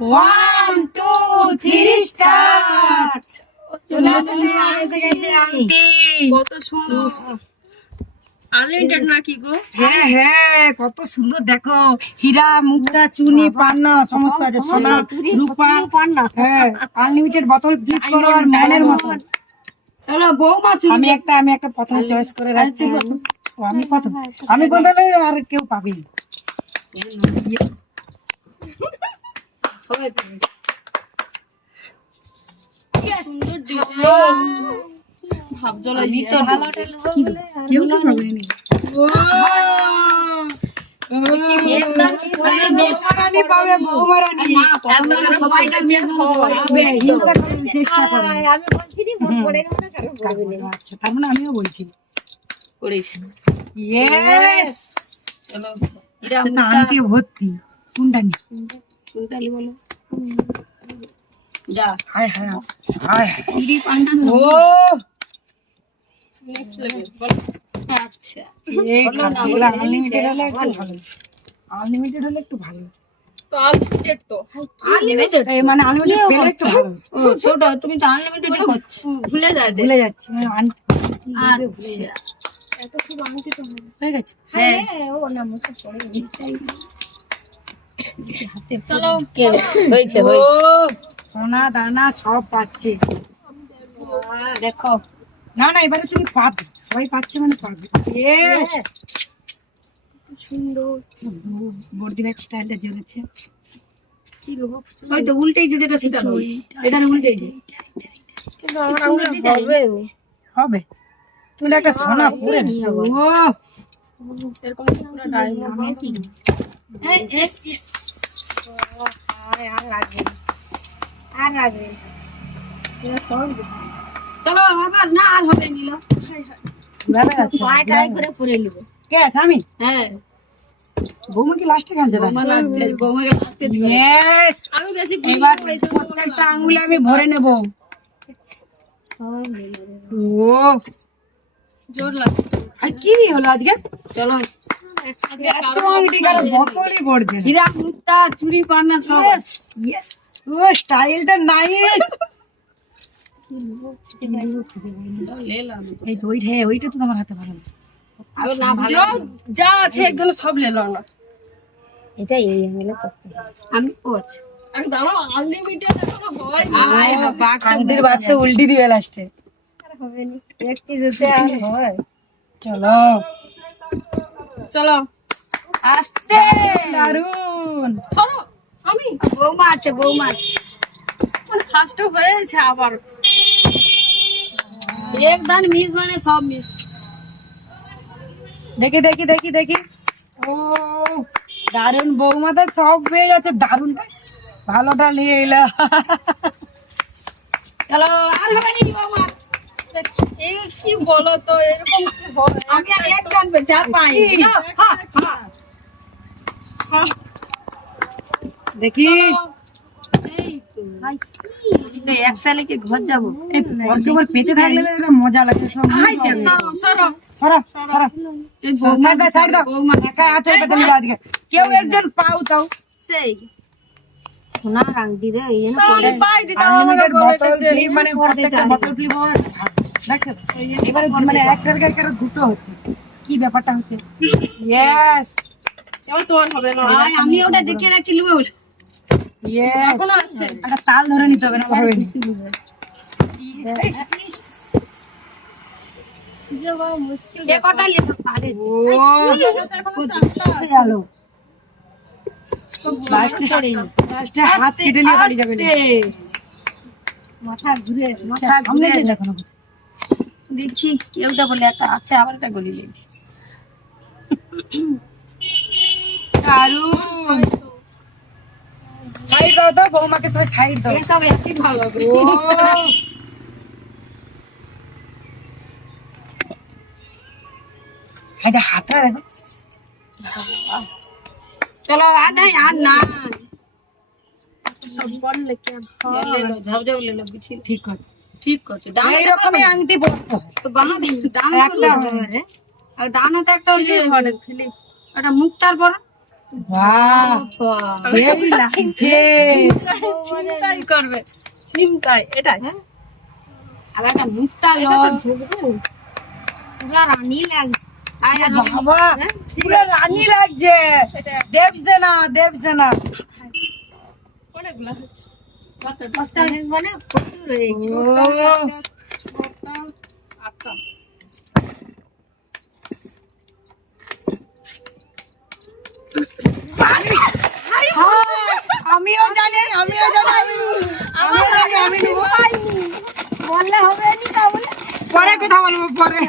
1 2 3 start. চলে আসুন, এসে গেছে আন্টি। কত সুন্দর আনলিমিটেড নাকি গো? হ্যাঁ হ্যাঁ, কত সুন্দর দেখো, হীরা মুক্তা চুনি পান্না সমস্ত আছে, সোনা রূপা পান্না। হ্যাঁ, আনলিমিটেড বোতল ফ্লিপ করো আর ম্যানের মতো। চলো বৌমা শুরু। আমি একটা প্রথমে চয়েস করে রাখছি। ও, আমি বদলে আর কেউ পাবি। সবাই ভাব জ্বলাই তো কেউ না পাবে নি। ও বৌমারানি পাবে, বৌমারানি। সবাইকে মেয়ে পাবে, হিংসা করার চেষ্টা করো। আমি বলছি নি ভোট পড়ে গেল না কারো পড়বে না। আচ্ছা, তার মানে আমিও বলছি করেছি। ইয়েস। চলো এরা না, আন্টি ভর্তি। কোনটা নি? কোনটালি বলো যা। হায় হায় হায়। পুরি পান্না ও নেক্সট লেভেল বলো। আচ্ছা এই খাটগুলো আনলিমিটেড হলে একটু ভালো। আনলিমিটেড হলে একটু ভালো। তো আনলিমিটেড তো আনলিমিটেড। এই মানে আনলিমিটেড পেলে একটু ভালো। ও ছোট তুমি তো আনলিমিটেড করছো, ভুলে যাবে। ভুলে যাচ্ছি আচ্ছা এত খুব আনতে তো হবে। হয়ে গেছে। হ্যাঁ ও না মুখে পড়ে গেল। চলো হয়েছে ও সোনা দানা সব পাচ্ছে। দেখো না না, এবারে তুমি পাবে, সবাই পাচ্ছে মানে পাবে। ইয়েস, সুন্দর বর্দি ব্যাগ স্টাইলটা জ্বলেছে। ওই তো উল্টেই যেটা সেটা নয়, এটা উল্টেই যে কিন্তু আমার আঙুলে হবে হবে। তুমি তো একটা সোনা পরে নিচ্ছ। ও এরকম পুরো ডায়মন্ড কি হ্যাঁ এস এস। আর লাগবে আর লাগবে। চলো আবার না আর হবে নিল। ভালো যাচ্ছে। পায়ে টাই করে পরে নিব। কে আছে? আমি হ্যাঁ বৌমা কি লাস্টে খেলছে? বৌমা লাস্টে, বৌমাকে লাস্টে দিবে। ইয়েস, আমি বেশি এবার প্রত্যেকটা আঙ্গুলে আমি ভরে নেব। ও জোর লাগছে। আর কি হলো আজকে? চলো এত আংটি কারো বোতলই পড়ছে না। হীরা মুক্তা চুড়ি পান্না সব ইয়েস ইয়েস, ও স্টাইলটা নাইস। এই তো ওইটা তো তোমার হাতে ভালো আছে। আর না ভালো যা আছে একদম সব লেলো না। এটা এই আঙুলে করতে হবে। আমি কোচ আমি দাঁড়াও আনলিমিটেড তো হয় না। আয় বাক্স আংটির বাক্সে উল্টি দিবে লাস্টে। আর হবে না। এক পিস হচ্ছে আর হয়। চলো চলো আস্তে দারুন। ধরো আমি বৌমা আছে বৌমা আছে। মানে ফার্স্ট হয়েছে আবার একদম মিস মানে সব মিস। দেখি দেখি দেখি দেখি। ও দারুন, বৌমা তো সব পেয়ে যাচ্ছে। দারুন, ভালোটা নিয়ে এলো। চলো আর হবে নি বৌমা। এই কি বলো তো এরকম কি হয়? আমি আর এক টানবে যা পাই দেখি এই তো এক সালে কি ঘর যাবো। এই পরকেবার পেতে থাকলে না এটা মজা লাগে। সব হাই দেখ সরো সরা সরা। এই বৌমা সাইড দাও। বৌমা একা আছে পেতে নিয়ে আজকে। কেউ একজন পাও তাও। সেই সোনার আংটি রে এই জন্য আমি পাই দিতে আমাকে আনলিমিটেড বোতল বলেছে ফ্রি, মানে প্রত্যেকটা বোতল ফ্রি পাওয়া দেখছো। এবারে মানে একটার গায়ে কারো দুটো হচ্ছে, কি ব্যাপারটা হচ্ছে। ইয়েস এবার তোমার হবে না। আমি ওটা দেখে রাখছি লুবে বসে ইয়েস, এখনো আছে। একটা তাল ধরে নিতে হবে না ভাবে। কে কটা নিয়ে তো পারে ও গেল লাস্টে হাত কেটে নিয়ে বাড়ি যাবে। মাথা ঘুরে মাথা আমরা ঘুরে দেখো না। দেখছি কেউটা বলে একটা আছে আবার একটা গলি দিয়েছি। দারুন, সাইড দাও তো বৌমাকে, সবাই সাইড দাও। এসব একই ভালো গো। ও হাইদা হাতটা দেখো। চলো আর নাই আর না লেলো ঝাউঝাউ লেলো গুছি। ঠিক আছে, ঠিক আছে ডান এইরকমই আংটি পরতে হয়। তো বানা দিন ডান একটা আর ডান হাতে একটা ওই যে একটা মুক্তার পর বাহ হেভি লাগছে চিন্তাই করবে, চিন্তাই এটাই। আর একটা মুক্তা পুরা রানী লাগছে। বাবা পুরো রানী লাগছে দেবসেনা অনেকগুলা হচ্ছে। অনেক মানে প্রচুর হয়েছে। ও আচ্ছা আমিও জানি আমি নেবো। বললে হবে নি তাহলে পরে কথা বলবো পরে